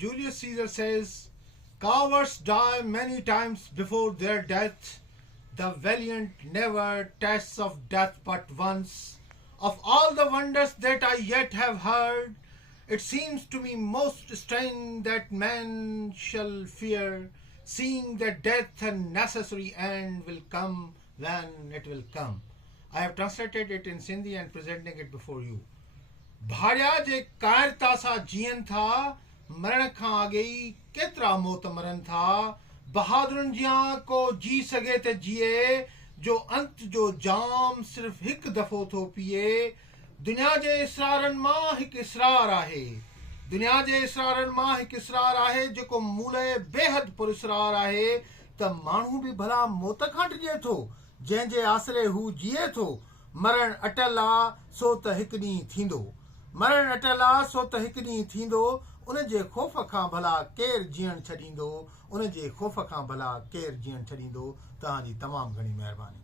Julius Caesar says, "Cowards die many times before their death. The valiant never tastes of death but once. Of all the wonders that I yet have heard, it seems to me most strange that man shall fear, seeing that death and necessary end will come when it will come." I have translated it in Sindhi and presenting it before you. भार्या जे कायरता सां जीअनि था, मरण खां अॻे ई केतिरा मौत मरनि था. बहादुरनि जियां को जी सघे त जिए, जो अंत जो जाम सिर्फ़ हिकु दफ़ो थो पिए. दुनिया जे इसरारनि मां हिकु इसरार आहे, दुनिया जे इसरारनि मां हिकु इसरार आहे जेको मूले बेहद पुरस्रार आहे त माण्हू बि भला मौत खां डिॼे थो, जंहिंजे आसरे हू जीए थो. मरण अटल आहे सो त हिकु ॾींहुं थींदो, मरण अटल आहे सो त हिकु ॾींहुं थींदो. उन जे ख़ौफ़ खां भला केरु जीअण छॾींदो, उन जे ख़ौफ़ खां भला केरु जीअण छॾींदो. तव्हांजी तमामु घणी महिरबानी.